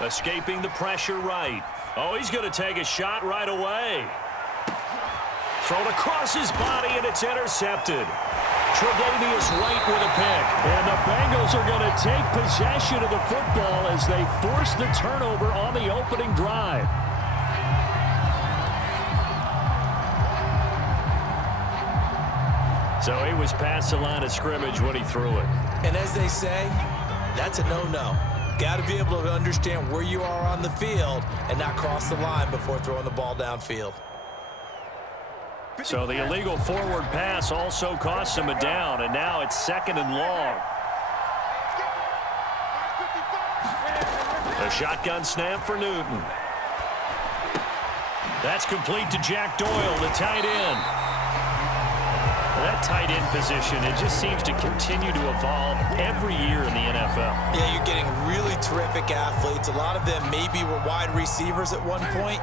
Escaping the pressure right. Oh, he's going to take a shot right away. Thrown across his body, and it's intercepted. Tre'Davious White with a pick. And the Bengals are going to take possession of the football as they force the turnover on the opening drive. So he was past the line of scrimmage when he threw it. And as they say, that's a no-no. Got to be able to understand where you are on the field and not cross the line before throwing the ball downfield. So the illegal forward pass also cost him a down, and now it's 2nd and long. A shotgun snap for Newton. That's complete to Jack Doyle, the tight end. That tight end position, it just seems to continue to evolve every year in the NFL. Yeah, you're getting really terrific athletes. A lot of them maybe were wide receivers at one point.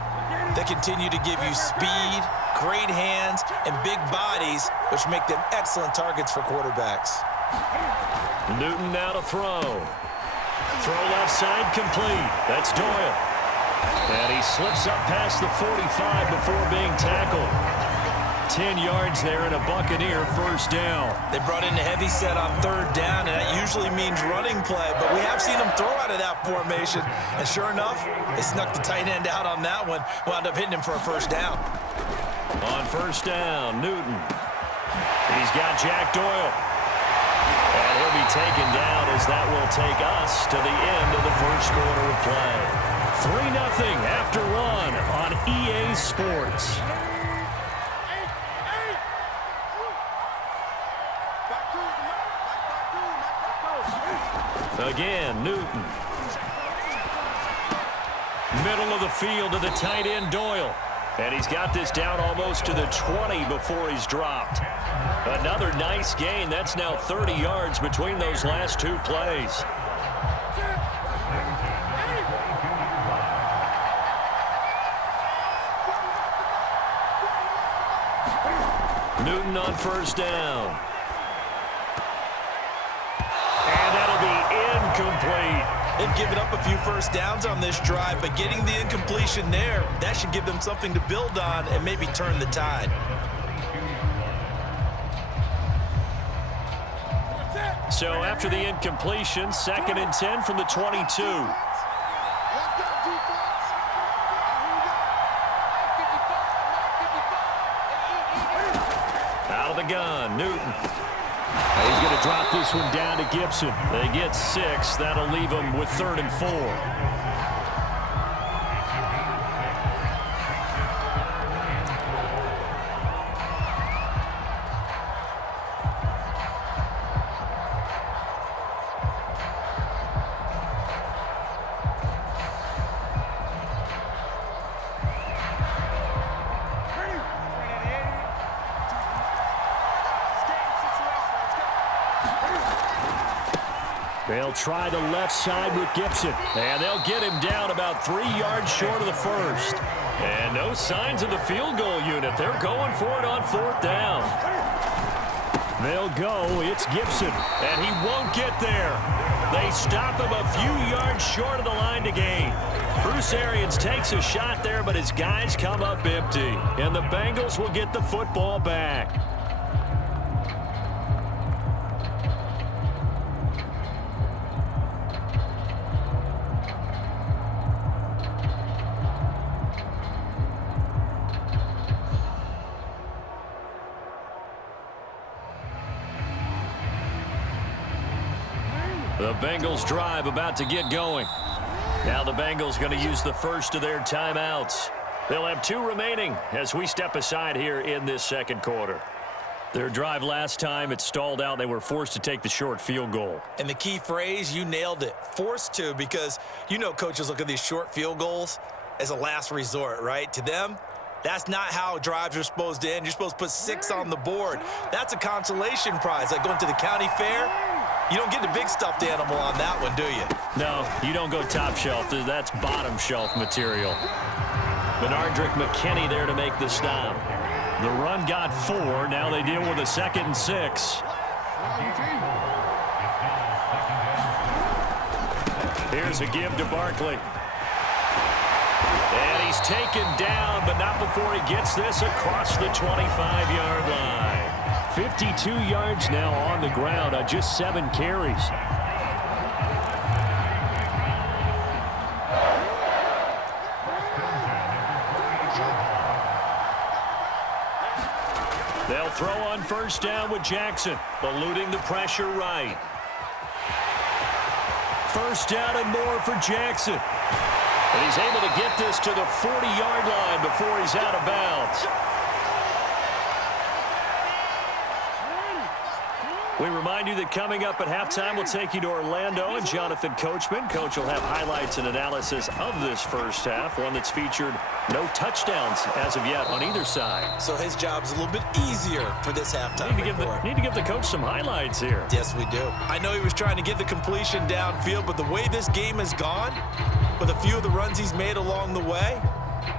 They continue to give you speed, great hands, and big bodies, which make them excellent targets for quarterbacks. Newton now to throw. Throw left side complete. That's Doyle. And he slips up past the 45 before being tackled. 10 yards there and a Buccaneer first down. They brought in a heavy set on 3rd down, and that usually means running play, but we have seen them throw out of that formation. And sure enough, they snuck the tight end out on that one, wound up hitting him for a first down. On first down, Newton. He's got Jack Doyle. And he'll be taken down as that will take us to the end of the first quarter of play. 3-0 after 1 on EA Sports. Again, Newton. Middle of the field to the tight end, Doyle. And he's got this down almost to the 20 before he's dropped. Another nice gain. That's now 30 yards between those last 2 plays. Newton on first down. And that'll be incomplete. They've given up a few first downs on this drive, but getting the incompletion there, that should give them something to build on and maybe turn the tide. So after the incompletion, 2nd and 10 from the 22. Out of the gun, Newton. He's going to drop this one down to Gibson. They get 6. That'll leave them with 3rd and 4. They'll try the left side with Gibson. And they'll get him down about 3 yards short of the first. And no signs of the field goal unit. They're going for it on 4th down. They'll go. It's Gibson. And he won't get there. They stop him a few yards short of the line to gain. Bruce Arians takes a shot there, but his guys come up empty. And the Bengals will get the football back. The Bengals drive about to get going. Now the Bengals going to use the first of their timeouts. They'll have 2 remaining as we step aside here in this 2nd quarter. Their drive last time, it stalled out. They were forced to take the short field goal. And the key phrase, you nailed it, forced to, because you know coaches look at these short field goals as a last resort, right? To them, that's not how drives are supposed to end. You're supposed to put 6 on the board. That's a consolation prize, like going to the county fair. You don't get the big stuffed animal on that one, do you? No, you don't go top shelf. That's bottom shelf material. Benardrick McKinney there to make the stop. The run got 4. Now they deal with a 2nd and 6. Here's a give to Barkley. And he's taken down, but not before he gets this across the 25-yard line. 52 yards now on the ground on just 7 carries. They'll throw on first down with Jackson, eluding the pressure right. First down and more for Jackson. And he's able to get this to the 40-yard line before he's out of bounds. We remind you that coming up at halftime, we'll take you to Orlando and Jonathan Coachman. Coach will have highlights and analysis of this first half, one that's featured no touchdowns as of yet on either side. So his job's a little bit easier for this halftime. Need to give the coach some highlights here. Yes, we do. I know he was trying to get the completion downfield, but the way this game has gone, with a few of the runs he's made along the way,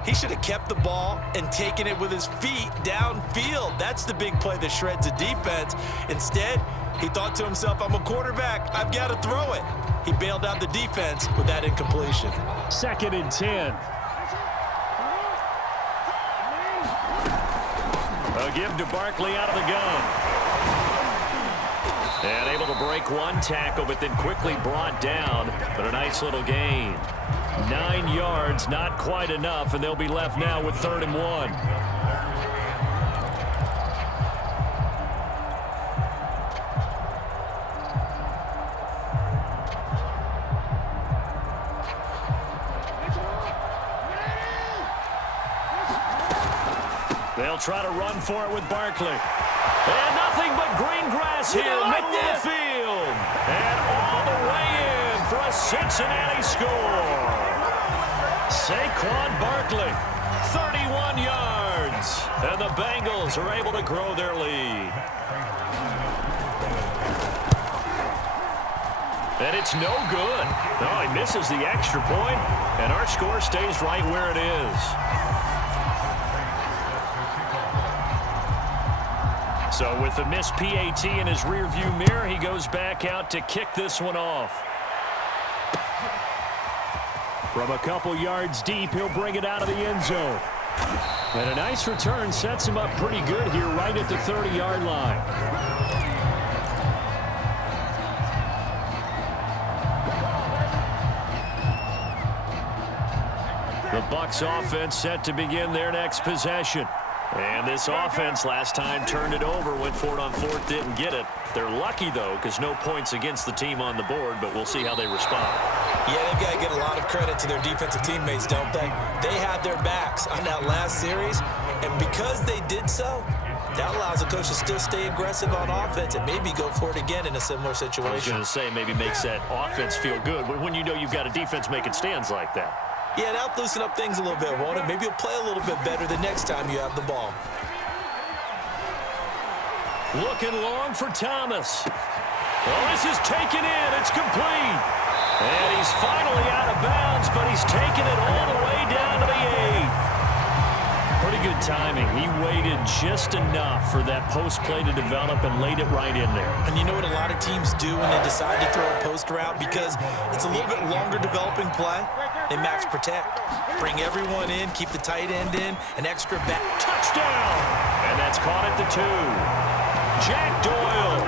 he should have kept the ball and taken it with his feet downfield. That's the big play that shreds a defense. Instead, he thought to himself, I'm a quarterback. I've got to throw it. He bailed out the defense with that incompletion. 2nd and 10. A give to Barkley out of the gun. And able to break one tackle, but then quickly brought down. But a nice little gain. 9 yards, not quite enough, and they'll be left now with 3rd and 1. They'll try to run for it with Barkley. And nothing but green grass here, middle of the field. And all the way in for a Cincinnati score. Saquon Barkley, 31 yards. And the Bengals are able to grow their lead. And it's no good. No, he misses the extra point, and our score stays right where it is. So with the missed PAT in his rearview mirror, he goes back out to kick this one off. From a couple yards deep, he'll bring it out of the end zone. And a nice return sets him up pretty good here right at the 30-yard line. The Bucs offense set to begin their next possession. And this offense last time turned it over, went for it on 4th, didn't get it. They're lucky, though, because no points against the team on the board, but we'll see how they respond. Yeah, they've got to get a lot of credit to their defensive teammates, don't they? They had their backs on that last series, and because they did so, that allows the coach to still stay aggressive on offense and maybe go for it again in a similar situation. I was going to say maybe makes that offense feel good when you know you've got a defense making stands like that. Yeah, that'll loosen up things a little bit, won't it? Maybe you'll play a little bit better the next time you have the ball. Looking long for Thomas. Well, this is taken in. It's complete. And he's finally out of bounds, but he's taken it all the way down to the 8. Pretty good timing. He waited just enough for that post play to develop and laid it right in there. And you know what a lot of teams do when they decide to throw a post route? Because it's a little bit longer developing play. They max protect. Bring everyone in, keep the tight end in, an extra back. Touchdown! And that's caught at the 2. Jack Doyle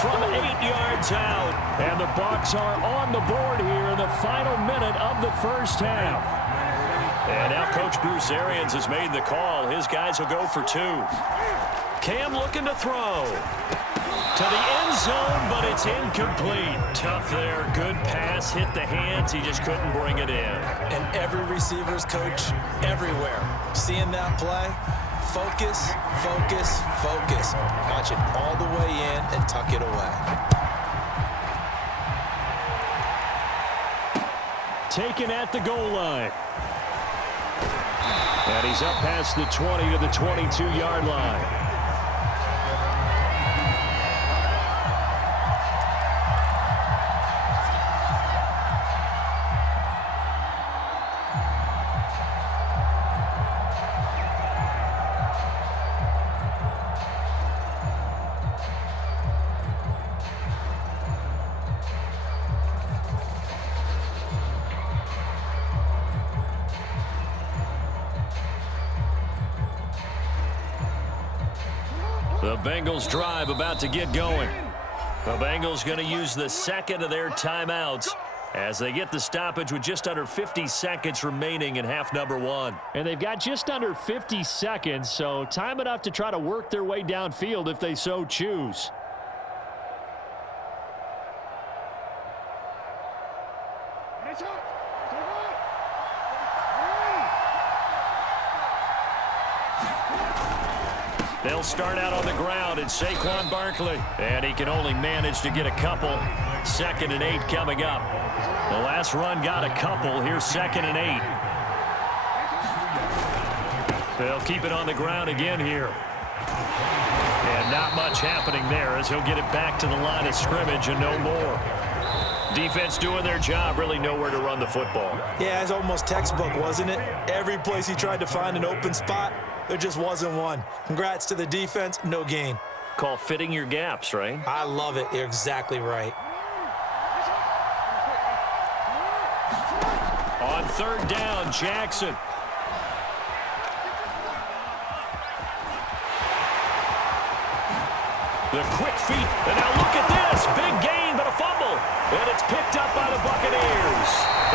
from 8 yards out. And the Bucs are on the board here in the final minute of the first half. And now Coach Bruce Arians has made the call. His guys will go for 2. Cam looking to throw. To the end zone, but it's incomplete. Tough there. Good pass. Hit the hands. He just couldn't bring it in. And every receiver's coach everywhere. Seeing that play, focus, focus, focus. Watch it all the way in and tuck it away. Taken at the goal line. And he's up past the 20 to the 22-yard line. The Bengals drive about to get going. The Bengals going to use the second of their timeouts as they get the stoppage with just under 50 seconds remaining in half number one. And they've got just under 50 seconds, so time enough to try to work their way downfield if they so choose. They'll start out on the ground. It's Saquon Barkley. And he can only manage to get a couple. 2nd and 8 coming up. The last run got a couple. Here's 2nd and 8. They'll keep it on the ground again here. And not much happening there as he'll get it back to the line of scrimmage and no more. Defense doing their job, really nowhere to run the football. Yeah, it's almost textbook, wasn't it? Every place he tried to find an open spot, there just wasn't one. Congrats to the defense, no gain. Call fitting your gaps, right? I love it. You're exactly right. On 3rd down, Jackson. The quick feet, and now look at this. Big gain, but a fumble. And it's picked up by the Buccaneers.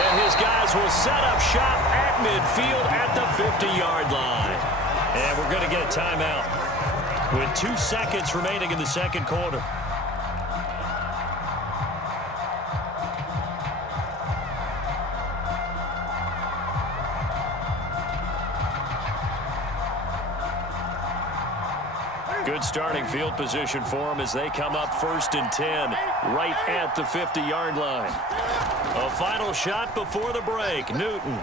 And his guys will set up shop at midfield at the 50-yard line. And we're going to get a timeout with 2 seconds remaining in the second quarter. Good starting field position for them as they come up 1st and 10 right at the 50-yard line. A final shot before the break. Newton.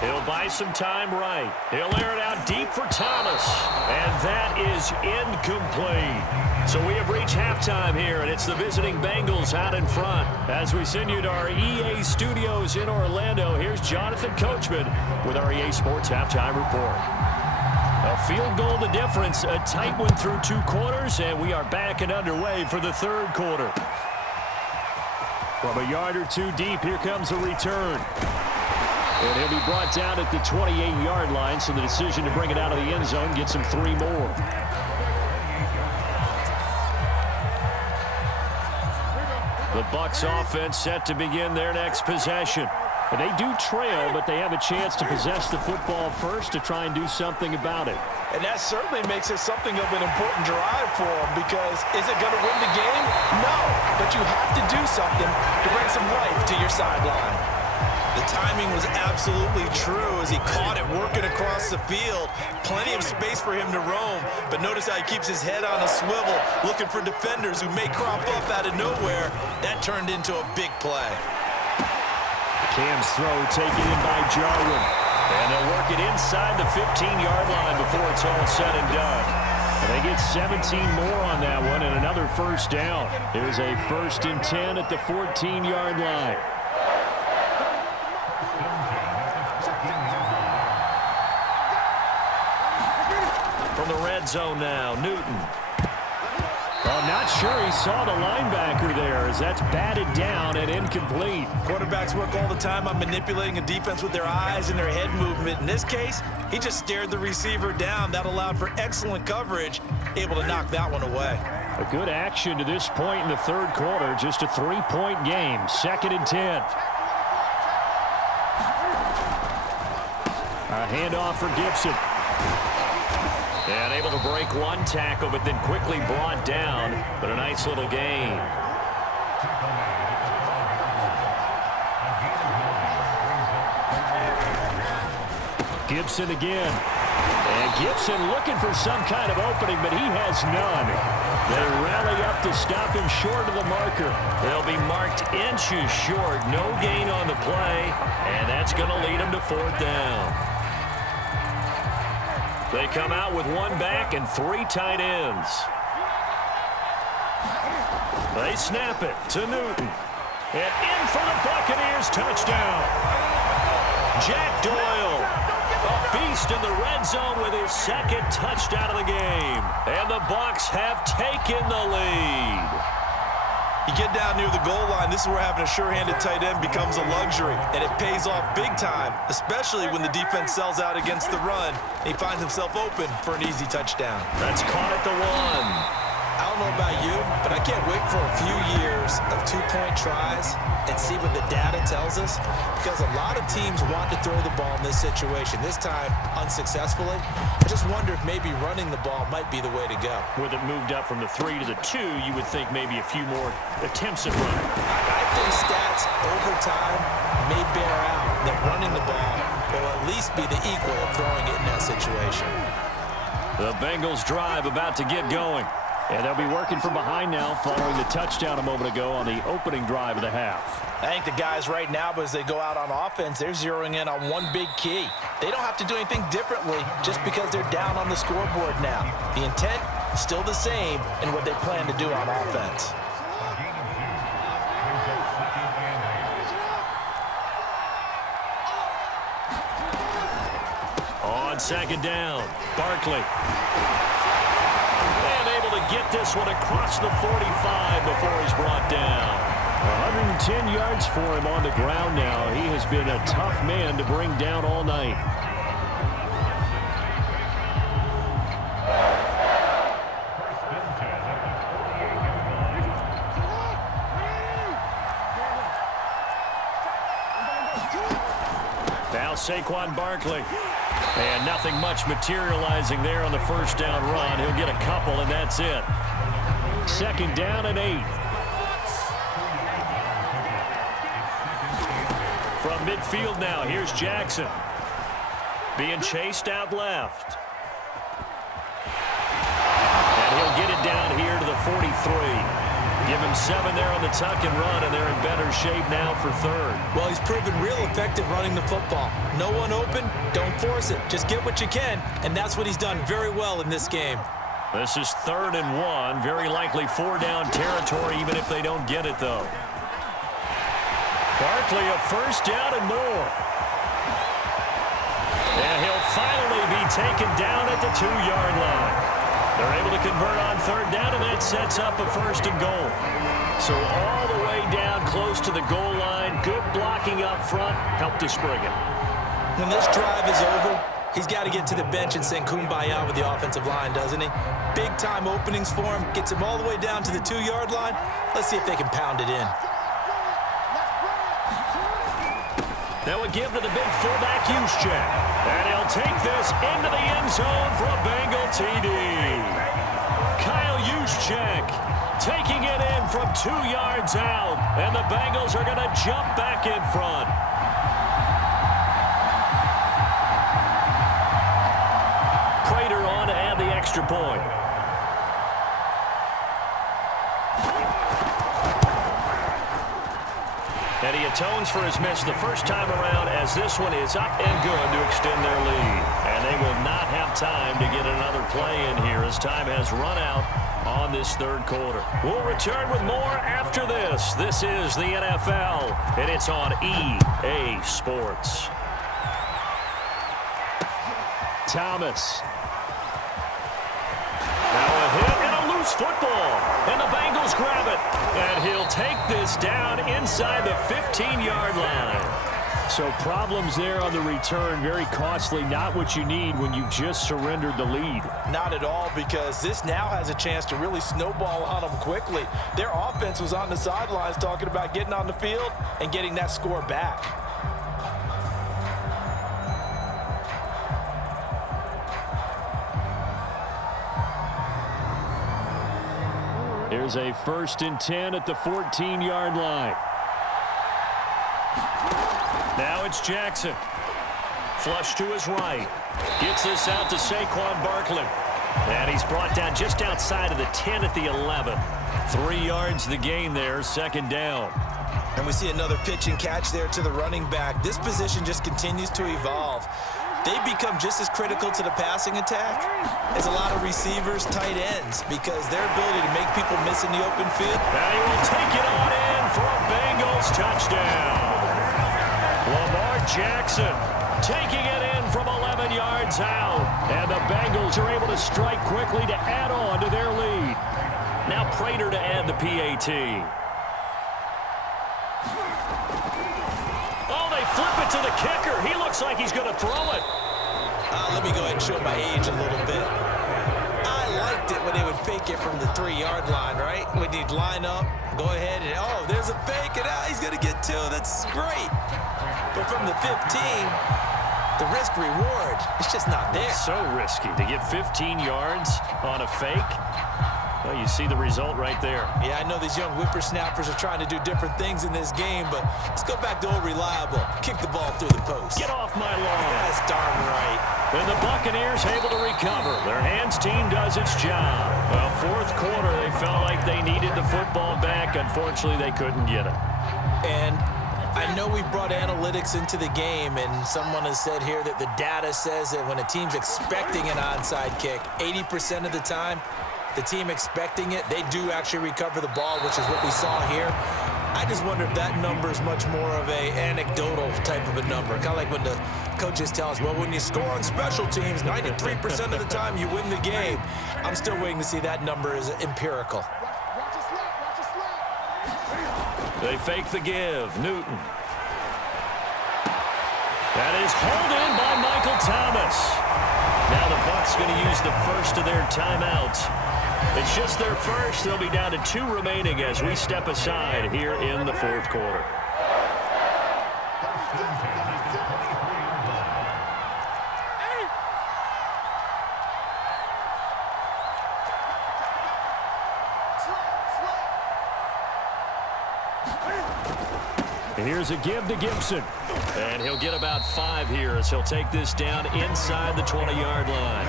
He'll buy some time right. He'll air it out deep for Thomas. And that is incomplete. So we have reached halftime here, and it's the visiting Bengals out in front. As we send you to our EA studios in Orlando, here's Jonathan Coachman with our EA Sports Halftime Report. A field goal the difference, a tight one through 2 quarters, and we are back and underway for the 3rd quarter. From a yard or 2 deep, here comes a return. And he'll be brought down at the 28-yard line, so the decision to bring it out of the end zone gets him 3 more. The Bucs offense set to begin their next possession. And they do trail, but they have a chance to possess the football first to try and do something about it. And that certainly makes it something of an important drive for them, because is it going to win the game? No, but you have to do something to bring some life to your sideline. The timing was absolutely true as he caught it working across the field. Plenty of space for him to roam, but notice how he keeps his head on a swivel, looking for defenders who may crop up out of nowhere. That turned into a big play. Cam's throw taken in by Jarwin. And they'll work it inside the 15-yard line before it's all said and done. And they get 17 more on that one and another 1st down. There's a 1st and 10 at the 14-yard line. From the red zone now, Newton. I'm not sure he saw the linebacker there as that's batted down and incomplete. Quarterbacks work all the time on manipulating a defense with their eyes and their head movement. In this case, he just stared the receiver down. That allowed for excellent coverage, able to knock that one away. A good action to this point in the 3rd quarter. Just a 3-point game. 2nd and 10. A handoff for Gibson. And able to break 1 tackle, but then quickly brought down. But a nice little gain. Gibson again. And Gibson looking for some kind of opening, but he has none. They rally up to stop him short of the marker. They'll be marked inches short. No gain on the play, and that's going to lead them to 4th down. They come out with 1 back and 3 tight ends. They snap it to Newton. And in for the Buccaneers, touchdown. Jack Doyle, a beast in the red zone with his 2nd touchdown of the game. And the Bucs have taken the lead. You get down near the goal line, this is where having a sure-handed tight end becomes a luxury, and it pays off big time, especially when the defense sells out against the run, and he finds himself open for an easy touchdown. That's caught at the 1. I don't know about you, but I can't wait for a few years of two-point tries and see what the data tells us, because a lot of teams want to throw the ball in this situation, this time unsuccessfully. I just wonder if maybe running the ball might be the way to go. With it moved up from the 3 to the 2, you would think maybe a few more attempts at running. I think stats over time may bear out that running the ball will at least be the equal of throwing it in that situation. The Bengals drive about to get going. And they'll be working from behind now following the touchdown a moment ago on the opening drive of the half. I think the guys right now, as they go out on offense, they're zeroing in on one big key. They don't have to do anything differently just because they're down on the scoreboard now. The intent is still the same in what they plan to do on offense. On second down, Barkley. Get this one across the 45 before he's brought down. 110 yards for him on the ground now. He has been a tough man to bring down all night. Now Saquon Barkley. And nothing much materializing there on the first down run. He'll get a couple, and that's it. Second down and 8. From midfield now, here's Jackson. Being chased out left. And he'll get it down here to the 43. Give him 7 there on the tuck and run, and they're in better shape now for third. Well, he's proven real effective running the football. No one open, don't force it. Just get what you can, and that's what he's done very well in this game. This is 3rd and 1. Very likely 4-down territory, even if they don't get it, though. Barkley, a first down and more. And he'll finally be taken down at the 2-yard line. They're able to convert on 3rd down, and that sets up a 1st and goal. So all the way down close to the goal line. Good blocking up front. Helped to spring it. When this drive is over, he's got to get to the bench and sing Kumbaya with the offensive line, doesn't he? Big-time openings for him. Gets him all the way down to the 2-yard line. Let's see if they can pound it in. That would give to the big fullback Juszczyk. And he'll take this into the end zone for a Bengal TD. Kyle Juszczyk taking it in from 2 yards out. And the Bengals are going to jump back in front. Prater on to add the extra point. And he atones for his miss the first time around, as this one is up and good to extend their lead. And they will not have time to get another play in here as time has run out on this 3rd quarter. We'll return with more after this. This is the NFL, and it's on EA Sports. Thomas. Now a hit and a loose football. And the Bengals grab it. And he'll take this down inside the 15-yard line. So problems there on the return. Very costly. Not what you need when you've just surrendered the lead. Not at all, because this now has a chance to really snowball on them quickly. Their offense was on the sidelines talking about getting on the field and getting that score back. Here's a 1st and 10 at the 14-yard line. Now it's Jackson. Flush to his right. Gets this out to Saquon Barkley. And he's brought down just outside of the 10 at the 11. 3 yards the gain there, 2nd down. And we see another pitch and catch there to the running back. This position just continues to evolve. They become just as critical to the passing attack as a lot of receivers, tight ends, because their ability to make people miss in the open field. Now he will take it on in for a Bengals touchdown. Lamar Jackson taking it in from 11 yards out. And the Bengals are able to strike quickly to add on to their lead. Now Prater to add the PAT. it to the kicker. He looks like he's going to throw it. Let me go ahead and show my age a little bit. I liked it when they would fake it from the 3-yard line, right? When you'd line up, go ahead and, oh, there's a fake, and he's going to get 2. That's great. But from the 15, the risk-reward, it's just not there. So risky to get 15 yards on a fake. Well, you see the result right there. Yeah, I know these young whippersnappers are trying to do different things in this game, but let's go back to old reliable. Kick the ball through the post. Get off my lawn. That's darn right. And the Buccaneers able to recover. Their hands team does its job. Well, fourth quarter, they felt like they needed the football back. Unfortunately, they couldn't get it. And I know we brought analytics into the game, and someone has said here that the data says that when a team's expecting an onside kick, 80% of the time, the team expecting it, they do actually recover the ball, which is what we saw here. I just wonder if that number is much more of a anecdotal type of a number. Kind of like when the coaches tell us, well, when you score on special teams, 93% of the time you win the game. I'm still waiting to see that number is empirical. They fake the give. Newton. That is hauled in by Michael Thomas. Now the Bucs going to use the first of their timeouts. It's just their first. They'll be down to 2 remaining as we step aside here in the fourth quarter. And here's a give to Gibson. And he'll get about 5 here as he'll take this down inside the 20-yard line.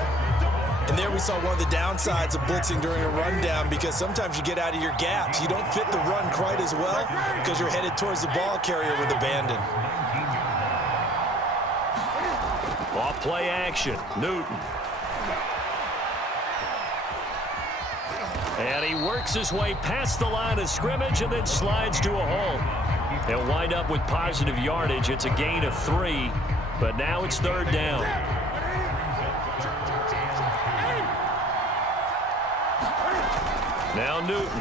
And there we saw one of the downsides of blitzing during a rundown, because sometimes you get out of your gaps. You don't fit the run quite as well because you're headed towards the ball carrier with abandon. Off play action. Newton. And he works his way past the line of scrimmage and then slides to a halt. He'll wind up with positive yardage. It's a gain of 3, but now it's 3rd down. Now Newton.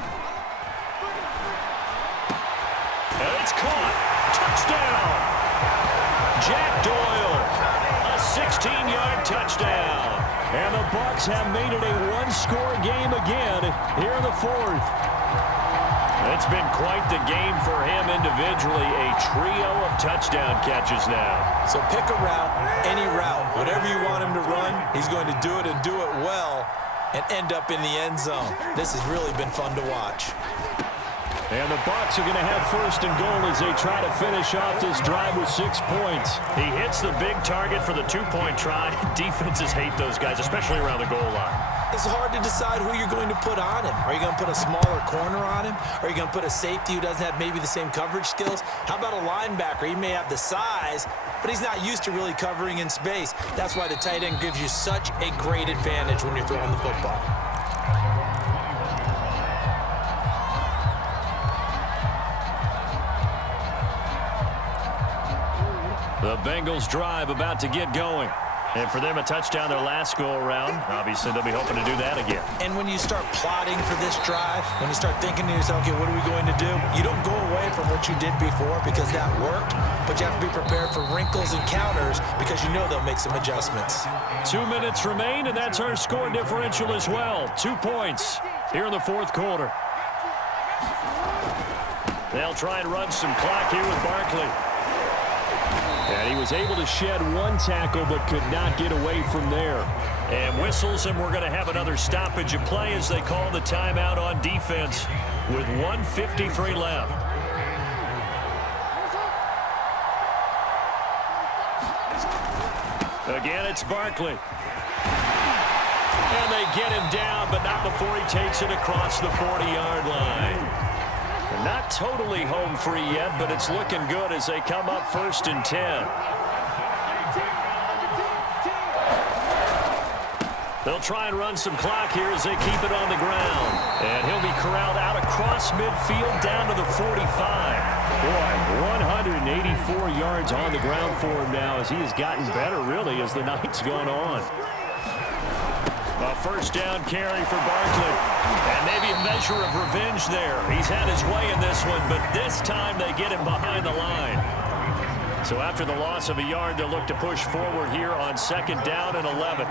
And it's caught. Touchdown. Jack Doyle. A 16-yard touchdown. And the Bucs have made it a 1-score game again here in the 4th. It's been quite the game for him individually. A trio of touchdown catches now. So pick a route, any route. Whatever you want him to run, he's going to do it and do it well and end up in the end zone. This has really been fun to watch. And the Bucs are going to have 1st and goal as they try to finish off this drive with 6 points. He hits the big target for the 2-point try. Defenses hate those guys, especially around the goal line. It's hard to decide who you're going to put on him. Are you going to put a smaller corner on him? Are you going to put a safety who doesn't have maybe the same coverage skills? How about a linebacker? He may have the size, but he's not used to really covering in space. That's why the tight end gives you such a great advantage when you're throwing the football. The Bengals drive about to get going. And for them, a touchdown their last go-around. Obviously, they'll be hoping to do that again. And when you start plotting for this drive, when you start thinking to yourself, okay, what are we going to do? You don't go away from what you did before because that worked, but you have to be prepared for wrinkles and counters because you know they'll make some adjustments. 2 minutes remain, and that's our score differential as well. 2 points here in the 4th quarter. They'll try and run some clock here with Barkley. And he was able to shed 1 tackle but could not get away from there. And whistles, and we're going to have another stoppage of play as they call the timeout on defense with 1:53 left. Again, it's Barkley. And they get him down, but not before he takes it across the 40-yard line. Not totally home free yet, but it's looking good as they come up 1st and 10. They'll try and run some clock here as they keep it on the ground. And he'll be corralled out across midfield down to the 45. Boy, 184 yards on the ground for him now as he has gotten better, really, as the night's gone on. A 1st down carry for Barkley. And maybe a measure of revenge there. He's had his way in this one, but this time they get him behind the line. So after the loss of a yard, they'll look to push forward here on 2nd down and 11.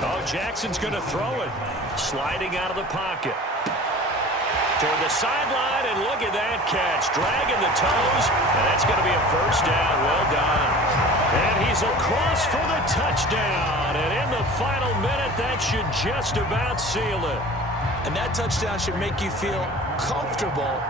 Oh, Jackson's going to throw it. Sliding out of the pocket. Toward the sideline, and look at that catch. Dragging the toes, and that's going to be a 1st down. Well done. And he's across for the touchdown. And in the final minute, that should just about seal it. And that touchdown should make you feel comfortable.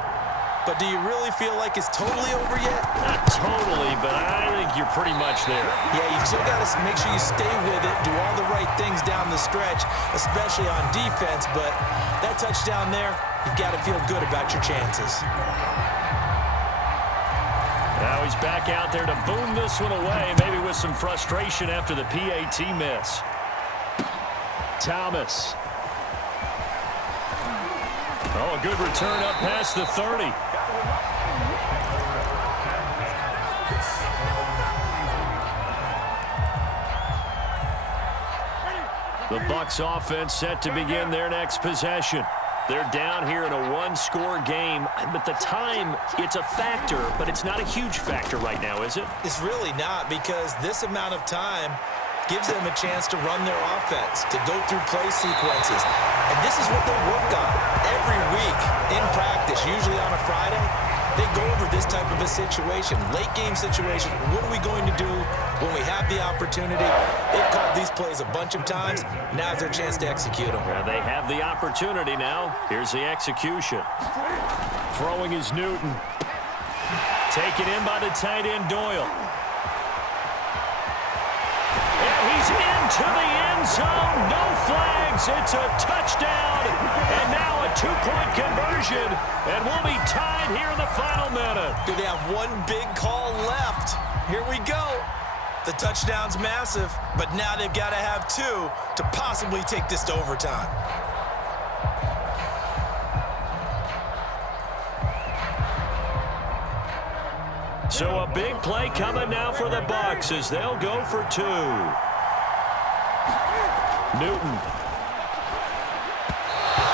But do you really feel like it's totally over yet? Not totally, but I think you're pretty much there. Yeah, you still got to make sure you stay with it, do all the right things down the stretch, especially on defense. But that touchdown there, you've got to feel good about your chances. Now he's back out there to boom this one away, maybe with some frustration after the PAT miss. Thomas. Oh, a good return up past the 30. The Bucs offense set to begin their next possession. They're down here in a one-score game, but the time, it's a factor, but it's not a huge factor right now, is it? It's really not, because this amount of time gives them a chance to run their offense, to go through play sequences. And this is what they work on every week in practice, usually on a Friday. They go over this type of a situation, late game situation. What are we going to do when we have the opportunity? They've called these plays a bunch of times. Now's their chance to execute them. Well, they have the opportunity now. Here's the execution. Throwing is Newton. Taken in by the tight end Doyle. And he's into the end zone. No flags. It's a touchdown. And now a two-point conversion. And we'll be tied here in the final minute. Do they have one big call left? Here we go. The touchdown's massive, but now they've got to have two to possibly take this to overtime. So a big play coming now for the Bucs as they'll go for two. Newton.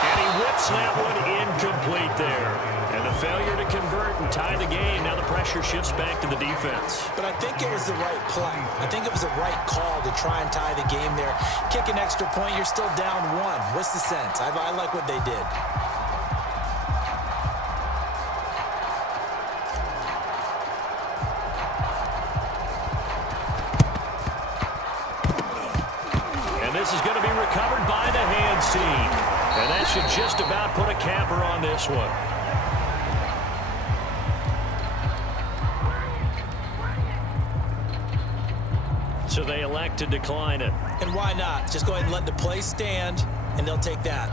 And he whips that one incomplete there. And the failure to convert and tie the game. Now the pressure shifts back to the defense. But I think it was the right play. I think it was the right call to try and tie the game there. Kick an extra point, you're still down one. What's the sense? I like what they did. This is going to be recovered by the hands team. And that should just about put a capper on this one. So they elect to decline it. And why not? Just go ahead and let the play stand, and they'll take that.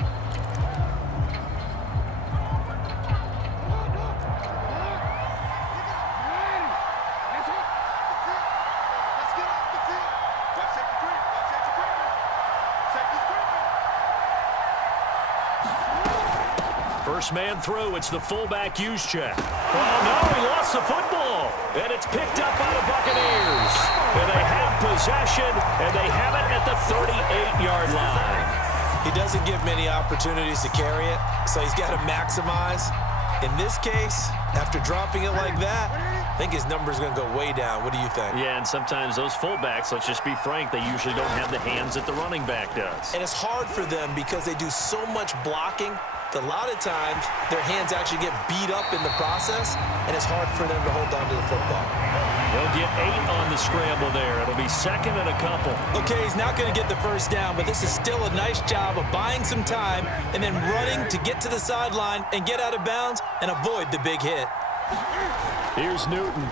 First man through, it's the fullback Juszczyk. Oh, no, he lost the football. And it's picked up by the Buccaneers. And they have possession, and they have it at the 38-yard line. He doesn't give many opportunities to carry it, so he's got to maximize. In this case, after dropping it like that, I think his number's going to go way down. What do you think? Yeah, and sometimes those fullbacks, let's just be frank, they usually don't have the hands that the running back does. And it's hard for them because they do so much blocking. A lot of times, their hands actually get beat up in the process, and it's hard for them to hold on to the football. They'll get 8 on the scramble there. It'll be second and a couple. Okay, he's not going to get the first down, but this is still a nice job of buying some time and then running to get to the sideline and get out of bounds and avoid the big hit. Here's Newton.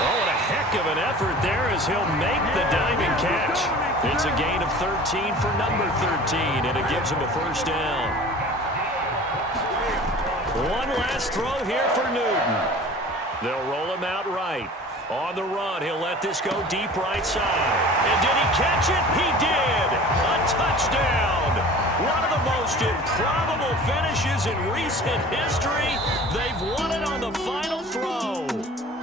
Oh, what a heck of an effort there as he'll make the diving catch. It's a gain of 13 for number 13, and it gives him a first down. One last throw here for Newton. They'll roll him out right. On the run, he'll let this go deep right side. And did he catch it? He did! A touchdown! One of the most improbable finishes in recent history. They've won it on the final throw.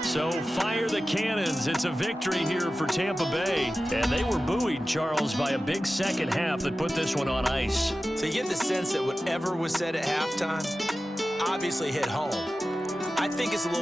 So fire the cannons. It's a victory here for Tampa Bay. And they were buoyed, Charles, by a big second half that put this one on ice. So you get the sense that whatever was said at halftime obviously hit home. I I think it's a little